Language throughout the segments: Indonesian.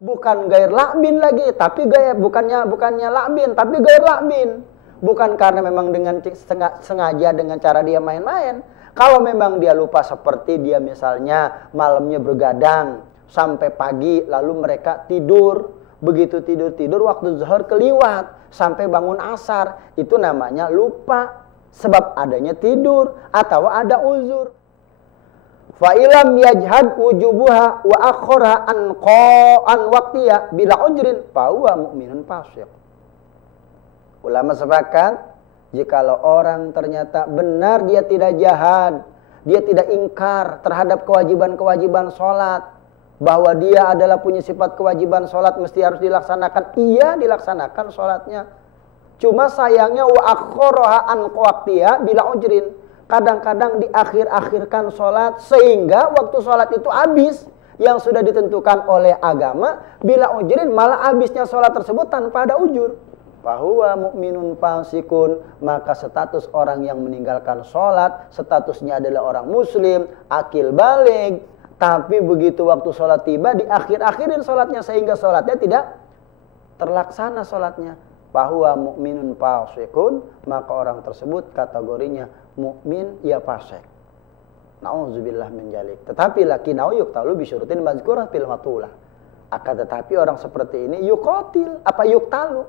Bukan gair lakbin lagi, tapi bukannya lakbin, tapi gair lakbin. Bukan karena memang dengan sengaja dengan cara dia main-main. Kalau memang dia lupa seperti dia misalnya malamnya bergadang sampai pagi lalu mereka tidur. Begitu tidur waktu zuhur keliwat sampai bangun asar, itu namanya lupa sebab adanya tidur atau ada uzur. Fa ilam yajhad wujubuha wa akhara an waqtiha bila ujrin fa huwa mu'minun fasiq. Ulama sepakat jikalau orang ternyata benar dia tidak jahat, dia tidak ingkar terhadap kewajiban-kewajiban salat, bahwa dia adalah punya sifat kewajiban salat mesti harus dilaksanakan, iya dilaksanakan salatnya. Cuma sayangnya wa akhara an waqtiha bila ujrin. Kadang-kadang diakhir-akhirkan sholat sehingga waktu sholat itu habis yang sudah ditentukan oleh agama. Bila ujrin malah habisnya sholat tersebut tanpa ada ujur. Fahuwa mu'minun fasikun, maka status orang yang meninggalkan sholat statusnya adalah orang muslim, akil baligh. Tapi begitu waktu sholat tiba diakhir-akhirin sholatnya sehingga sholatnya tidak terlaksana sholatnya. Fahuwa mu'minun fasikun, maka orang tersebut kategorinya mukmin ya fasik. Nauzubillah min dzalik. Tetapi lakinau yuqtalu bi syurutin mazkurah fil matulah. Akan tetapi orang seperti ini yuqatil apa yuqtalu?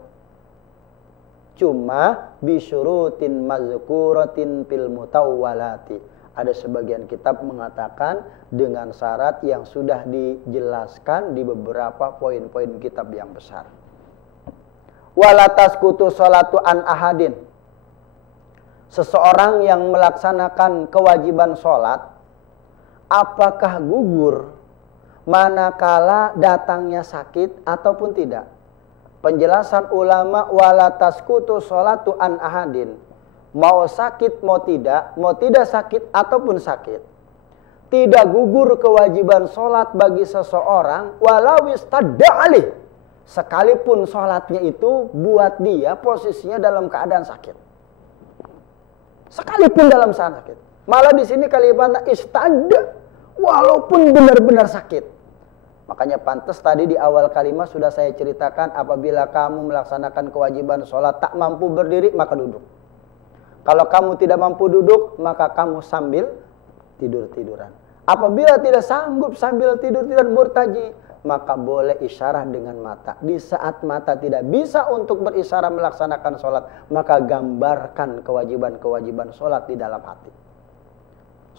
Cuma bi syurutin mazkuratin fil mutawwalati. Ada sebagian kitab mengatakan dengan syarat yang sudah dijelaskan di beberapa poin-poin kitab yang besar. Wala tasqutu sholatu an ahadin. Seseorang yang melaksanakan kewajiban sholat, apakah gugur manakala datangnya sakit ataupun tidak? Penjelasan ulama wala tasqutu sholatu an ahadin. Mau sakit mau tidak sakit ataupun sakit. Tidak gugur kewajiban sholat bagi seseorang walau istadda alih. Sekalipun sholatnya itu buat dia posisinya dalam keadaan sakit. Sekalipun dalam sakit. Malah di sini kalimatnya istadda, walaupun benar-benar sakit. Makanya pantas tadi di awal kalimat sudah saya ceritakan, apabila kamu melaksanakan kewajiban sholat tak mampu berdiri maka duduk. Kalau kamu tidak mampu duduk maka kamu sambil tidur-tiduran. Apabila tidak sanggup sambil tidur-tiduran murtaji, maka boleh isyarah dengan mata. Di saat mata tidak bisa untuk berisyarah melaksanakan sholat, maka gambarkan kewajiban-kewajiban sholat di dalam hati.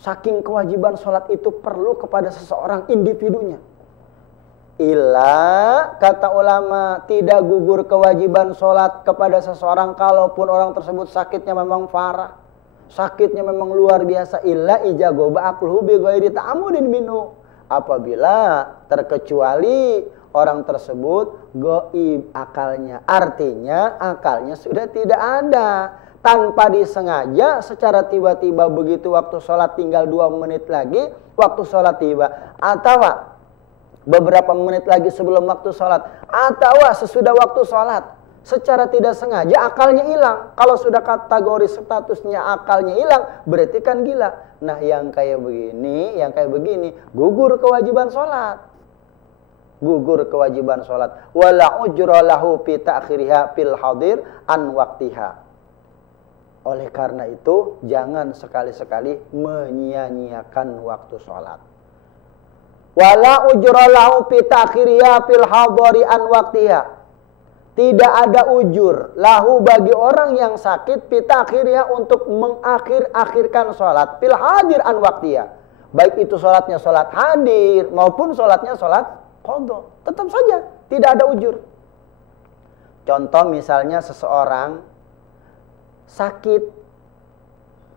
Saking kewajiban sholat itu perlu kepada seseorang individunya. Illa, kata ulama, tidak gugur kewajiban sholat kepada seseorang kalaupun orang tersebut sakitnya memang parah, sakitnya memang luar biasa. Illa ijagoba akluhu bi ghairi ta'amudin minhu. Apabila terkecuali orang tersebut goib akalnya. Artinya akalnya sudah tidak ada. Tanpa disengaja secara tiba-tiba begitu waktu sholat tinggal 2 menit lagi waktu sholat tiba. Atau beberapa menit lagi sebelum waktu sholat. Atau sesudah waktu sholat. Secara tidak sengaja akalnya hilang. Kalau sudah kategori statusnya akalnya hilang, berarti kan gila. Nah yang kayak begini, gugur kewajiban sholat. Gugur kewajiban sholat. Wala ujra lahu fi ta'khiriha fil hadir an waqtiha. Oleh karena itu, jangan sekali-sekali menyia-nyiakan waktu sholat. Wala ujra lahu fi ta'khiriha fil hadiri an waqtiha. Tidak ada ujur lahu bagi orang yang sakit pita akhirnya untuk mengakhir-akhirkan sholat fil hadir an waqtiha. Baik itu sholatnya sholat hadir maupun sholatnya sholat qadha. Tetap saja tidak ada ujur. Contoh misalnya seseorang sakit,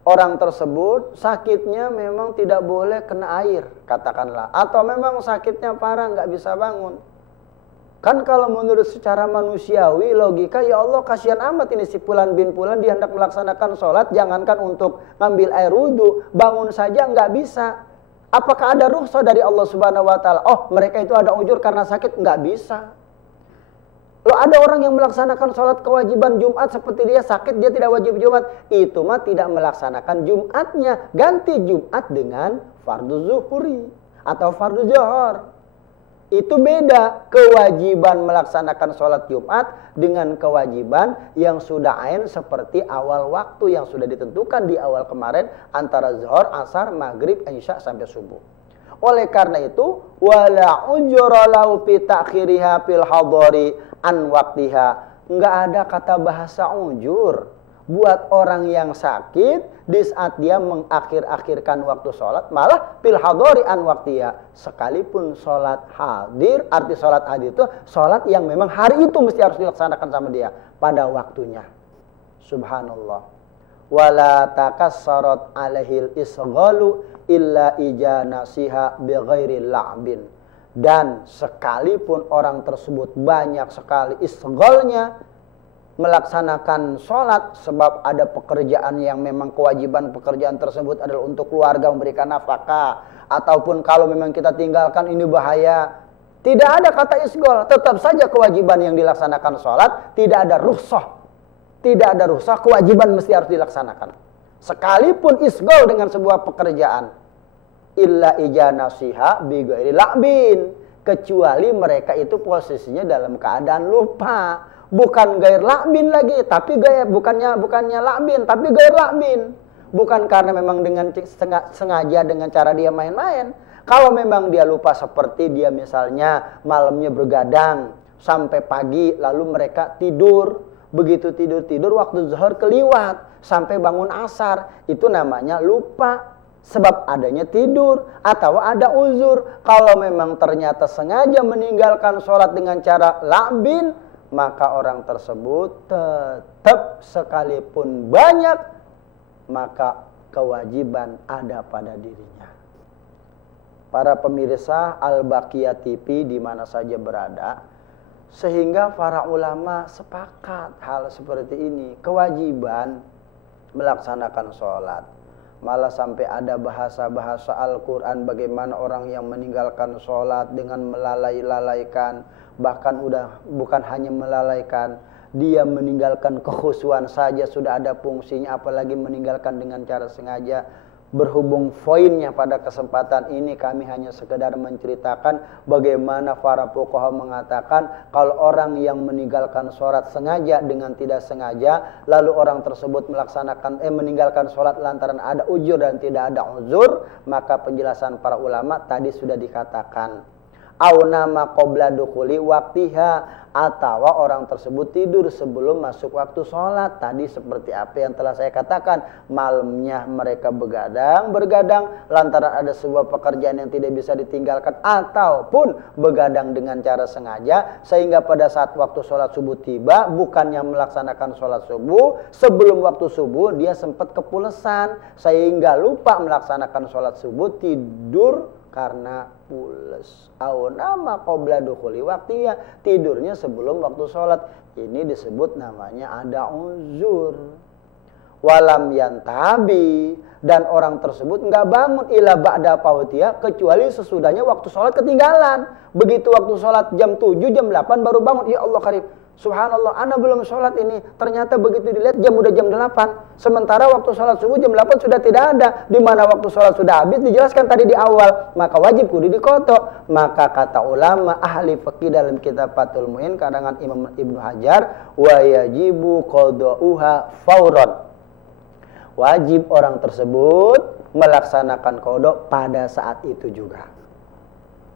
orang tersebut sakitnya memang tidak boleh kena air, katakanlah, atau memang sakitnya parah nggak bisa bangun. Kan kalau menurut secara manusiawi, logika, ya Allah kasihan amat ini si Fulan bin Fulan, dia hendak melaksanakan sholat, jangankan untuk ngambil air wudu, bangun saja nggak bisa. Apakah ada rukhsah dari Allah Subhanahu Wa Taala? Oh, mereka itu ada ujur karena sakit? Nggak bisa. Loh, ada orang yang melaksanakan sholat kewajiban Jumat seperti dia sakit, dia tidak wajib Jumat. Itu mah tidak melaksanakan Jumatnya. Ganti Jumat dengan fardu zuhuri atau fardu zuhur. Itu beda, kewajiban melaksanakan sholat Jumat dengan kewajiban yang sudah ain seperti awal waktu yang sudah ditentukan di awal kemarin antara zuhur, asar, maghrib, isya sampai subuh. Oleh karena itu, wala ujra lau fi ta'khiriha fil hadari an waqtiha. Enggak ada kata bahasa ujur buat orang yang sakit di saat dia mengakhir-akhirkan waktu sholat, malah fil hadari an waqtiha. Sekalipun sholat hadir, arti sholat hadir itu sholat yang memang hari itu mesti harus dilaksanakan sama dia pada waktunya. Subhanallah. Wala takassarat alaihil isghalu illa ijanasiha bighairi la'bin. Dan sekalipun orang tersebut banyak sekali isghalnya melaksanakan sholat, sebab ada pekerjaan yang memang kewajiban pekerjaan tersebut adalah untuk keluarga, memberikan nafkah, ataupun kalau memang kita tinggalkan ini bahaya, tidak ada kata isghal, tetap saja kewajiban yang dilaksanakan sholat, tidak ada rukhsah, kewajiban mesti harus dilaksanakan sekalipun isghal dengan sebuah pekerjaan. Illa ijanasiha bighairi la'bin, kecuali mereka itu posisinya dalam keadaan lupa, bukan gair la'bin lagi, tapi bukannya la'bin, tapi gair la'bin, bukan karena memang dengan sengaja dengan cara dia main-main. Kalau memang dia lupa, seperti dia misalnya malamnya bergadang sampai pagi, lalu mereka tidur, begitu tidur waktu zuhur keliwat sampai bangun asar, itu namanya lupa sebab adanya tidur atau ada uzur. Kalau memang ternyata sengaja meninggalkan sholat dengan cara la'bin, maka orang tersebut tetap sekalipun banyak, maka kewajiban ada pada dirinya. Para pemirsa Al-Baqiyah TV di mana saja berada, sehingga para ulama sepakat hal seperti ini, kewajiban melaksanakan sholat. Malah sampai ada bahasa-bahasa Al-Quran bagaimana orang yang meninggalkan sholat dengan melalaikan, bahkan bukan hanya melalaikan, dia meninggalkan kekhusyuan saja sudah ada fungsinya, apalagi meninggalkan dengan cara sengaja. Berhubung poinnya pada kesempatan ini kami hanya sekedar menceritakan bagaimana para fuqaha mengatakan kalau orang yang meninggalkan sholat sengaja dengan tidak sengaja, lalu orang tersebut meninggalkan sholat lantaran ada ujur dan tidak ada uzur, maka penjelasan para ulama tadi sudah dikatakan. Au nama qabla dukhuli waqtiha, atau orang tersebut tidur sebelum masuk waktu sholat. Tadi seperti apa yang telah saya katakan, malamnya mereka bergadang lantaran ada sebuah pekerjaan yang tidak bisa ditinggalkan, ataupun begadang dengan cara sengaja sehingga pada saat waktu sholat subuh tiba, bukannya melaksanakan sholat subuh, sebelum waktu subuh dia sempat kepulesan sehingga lupa melaksanakan sholat subuh, tidur karena pules. Au nama qabla dukhuli waqtiha, tidurnya sebelum waktu sholat. Ini disebut namanya ada uzur. Walam yantabi, dan orang tersebut enggak bangun ila ba'da pautiha, kecuali sesudahnya waktu sholat ketinggalan. Begitu waktu sholat jam 7, jam 8 baru bangun. Ya Allah karim, subhanallah, ana belum sholat ini. Ternyata begitu dilihat udah jam 8. Sementara waktu sholat subuh jam 8 sudah tidak ada. Di mana waktu sholat sudah habis, dijelaskan tadi di awal. Maka wajib kudu dikotok. Maka kata ulama ahli fikih dalam kitab Fathul Mu'in karangan Imam Ibnu Hajar, wa yajibu qada'uha fauran. Wajib orang tersebut melaksanakan qada pada saat itu juga.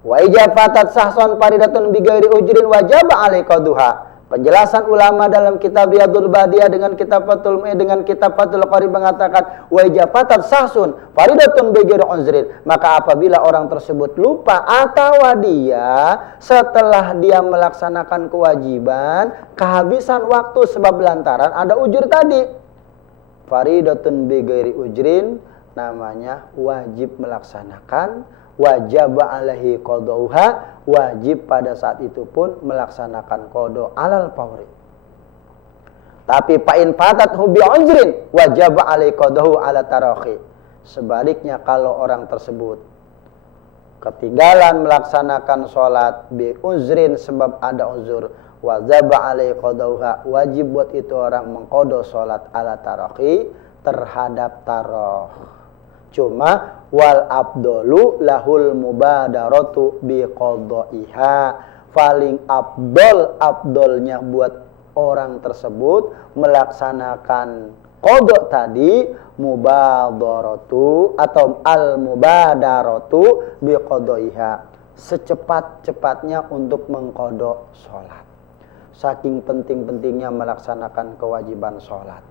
Wa ijafatat sahsan faridatun bi ghairi ujrin wajaba alaihi qadha. Penjelasan ulama dalam kitab Riyadhul Badiyah dengan kitab Fathul Qari mengatakan wa ijafatat sahsun faridatun bi ghairi uzrin. Maka apabila orang tersebut lupa atau dia setelah dia melaksanakan kewajiban kehabisan waktu sebab lantaran ada ujur tadi, faridatun bi ghairi ujrin, namanya wajib melaksanakan, wajib alaihi qadauha, wajib pada saat itu pun melaksanakan qada alal fawri. Tapi fa in fatathu bi uzrin wajib alaihi qadahu ala tarakhi. Sebaliknya kalau orang tersebut ketinggalan melaksanakan sholat bi uzrin sebab ada uzur, wajib alaihi qadauha, wajib buat itu orang mengqada sholat ala tarakhi terhadap tarakh. Cuma wal abdolu lahul mubadaratu bi qadaiha. Paling abdolnya buat orang tersebut melaksanakan qada tadi, mubadaratu atau al mubadaratu bi qadaiha, secepat-cepatnya untuk mengqada salat. Saking penting-pentingnya melaksanakan kewajiban salat.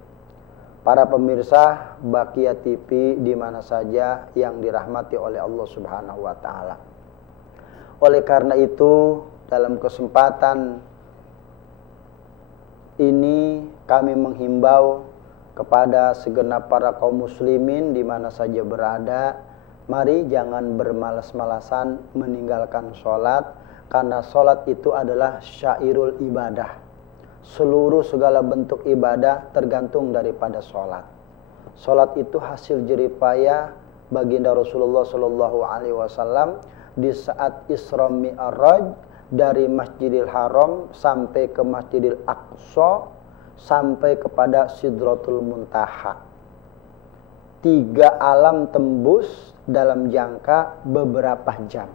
Para pemirsa Bakia TV di mana saja yang dirahmati oleh Allah Subhanahu wa taala. Oleh karena itu, dalam kesempatan ini kami menghimbau kepada segenap para kaum muslimin di mana saja berada, mari jangan bermalas-malasan meninggalkan sholat, karena sholat itu adalah syairul ibadah. Seluruh segala bentuk ibadah tergantung daripada sholat. Sholat itu hasil jeripaya baginda Rasulullah Shallallahu Alaihi Wasallam di saat Isra Mi'raj dari Masjidil Haram sampai ke Masjidil Aqsa sampai kepada Sidratul Muntaha. 3 alam tembus dalam jangka beberapa jam.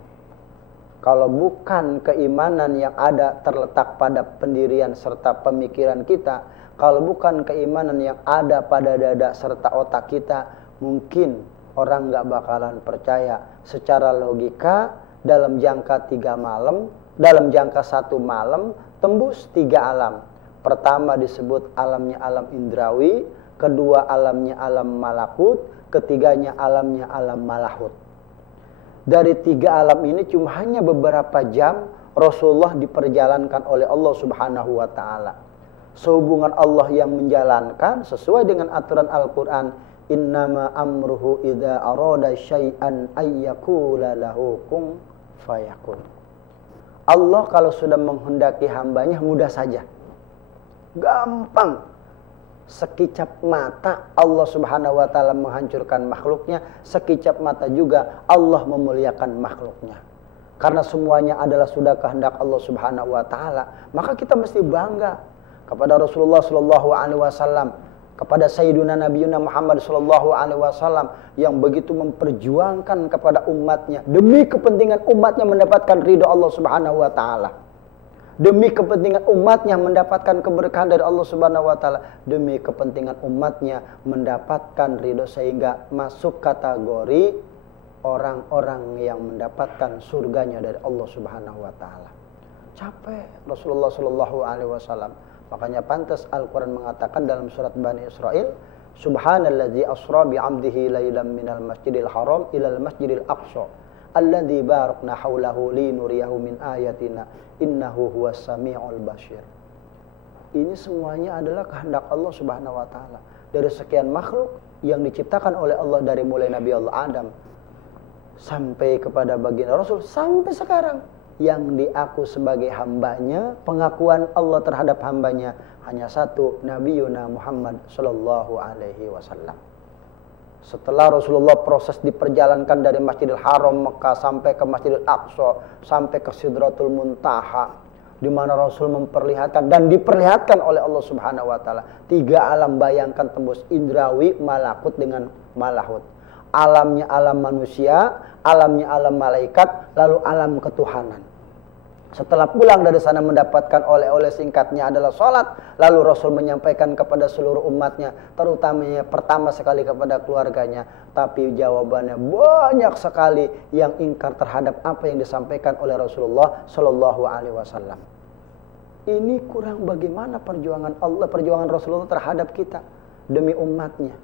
Kalau bukan keimanan yang ada terletak pada pendirian serta pemikiran kita, kalau bukan keimanan yang ada pada dada serta otak kita, mungkin orang nggak bakalan percaya. Secara logika, dalam jangka 3 malam, dalam jangka 1 malam, tembus 3 alam. Pertama disebut alamnya alam indrawi, kedua alamnya alam malakut, ketiganya alamnya alam malahut. Dari 3 alam ini cuma hanya beberapa jam Rasulullah diperjalankan oleh Allah Subhanahu wa taala. Sehubungan Allah yang menjalankan sesuai dengan aturan Al-Qur'an, innama amruhu idza arada syai'an ayyakula lahu kun fayakun. Allah kalau sudah menghendaki hambanya mudah saja. Gampang. Sekicap mata Allah Subhanahu wa taala menghancurkan makhluknya, sekicap mata juga Allah memuliakan makhluknya. Karena semuanya adalah sudah kehendak Allah Subhanahu wa taala, maka kita mesti bangga kepada Rasulullah sallallahu alaihi wasallam, kepada Sayyiduna Nabiyuna Muhammad sallallahu alaihi wasallam yang begitu memperjuangkan kepada umatnya demi kepentingan umatnya mendapatkan ridha Allah Subhanahu wa taala. Demi kepentingan umatnya mendapatkan keberkahan dari Allah Subhanahu wa taala, demi kepentingan umatnya mendapatkan ridho sehingga masuk kategori orang-orang yang mendapatkan surganya dari Allah Subhanahu wa taala. Capek Rasulullah sallallahu alaihi wasallam. Makanya pantas Al-Qur'an mengatakan dalam surat Bani Israil, subhanallazi asra bi 'abdihi lailan minal masjidil haram ilal masjidil aqsa alladzi barakna haulahu linuriyahu min ayatina innahu huwas samiul basir. Ini semuanya adalah kehendak Allah Subhanahu wa taala. Dari sekian makhluk yang diciptakan oleh Allah, dari mulai Nabi Allah Adam sampai kepada baginda Rasul sampai sekarang, yang diaku sebagai hambanya, pengakuan Allah terhadap hambanya hanya satu, Nabiyuna Muhammad sallallahu alaihi wasallam. Setelah Rasulullah proses diperjalankan dari Masjidil Haram Mekah sampai ke Masjidil Aqsa, sampai ke Sidratul Muntaha, di mana Rasul memperlihatkan dan diperlihatkan oleh Allah Subhanahu wa taala 3 alam. Bayangkan tembus indrawi, malakut dengan malahut. Alamnya alam manusia, alamnya alam malaikat, lalu alam ketuhanan. Setelah pulang dari sana mendapatkan oleh-oleh, singkatnya adalah sholat. Lalu Rasul menyampaikan kepada seluruh umatnya, terutamanya pertama sekali kepada keluarganya. Tapi jawabannya banyak sekali yang ingkar terhadap apa yang disampaikan oleh Rasulullah Sallallahu Alaihi Wasallam. Ini kurang bagaimana perjuangan Allah, perjuangan Rasulullah terhadap kita demi umatnya.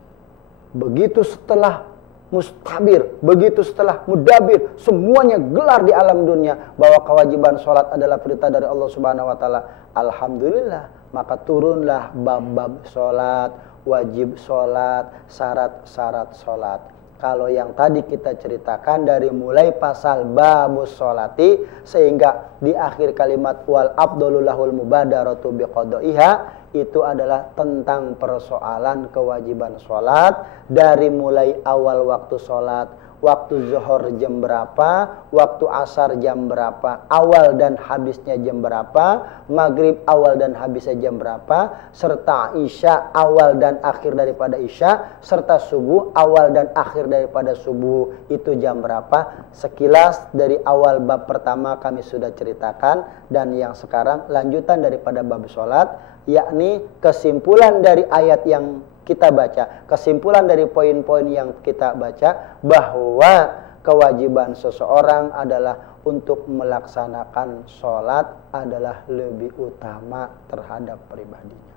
Begitu setelah mustabir, begitu setelah mudabir, semuanya gelar di alam dunia bahwa kewajiban sholat adalah perintah dari Allah Subhanahu wa taala. Alhamdulillah, maka turunlah bab-bab sholat, wajib sholat, syarat-syarat sholat. Kalau yang tadi kita ceritakan dari mulai pasal babus sholati sehingga di akhir kalimat wal afdhalu lahul mubadaratu biqadaiha, itu adalah tentang persoalan kewajiban sholat dari mulai awal waktu sholat, waktu zuhur jam berapa, waktu asar jam berapa, awal dan habisnya jam berapa, maghrib awal dan habisnya jam berapa, serta isya awal dan akhir daripada isya, serta subuh awal dan akhir daripada subuh itu jam berapa. Sekilas dari awal bab pertama kami sudah ceritakan, dan yang sekarang lanjutan daripada bab sholat, yakni kesimpulan dari ayat yang kita baca, kesimpulan dari poin-poin yang kita baca, bahwa kewajiban seseorang adalah untuk melaksanakan sholat adalah lebih utama terhadap pribadinya.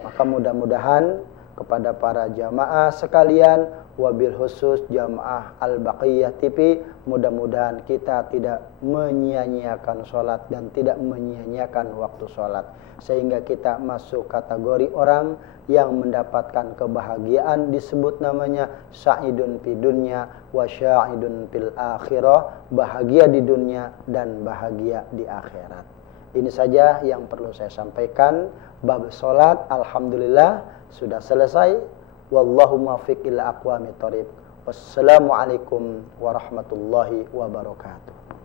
Maka mudah-mudahan kepada para jamaah sekalian, wabil khusus jamaah Al-Baqiyah TV, mudah-mudahan kita tidak menyia-nyiakan sholat dan tidak menyia-nyiakan waktu sholat, sehingga kita masuk kategori orang yang mendapatkan kebahagiaan, disebut namanya sa'idun fi dunya wa sya'idun fil akhirah, bahagia di dunia dan bahagia di akhirat. Ini saja yang perlu saya sampaikan. Bab salat alhamdulillah sudah selesai. Wallahu muwaffiq ila aqwamit thoriq. Wassalamualaikum warahmatullahi wabarakatuh.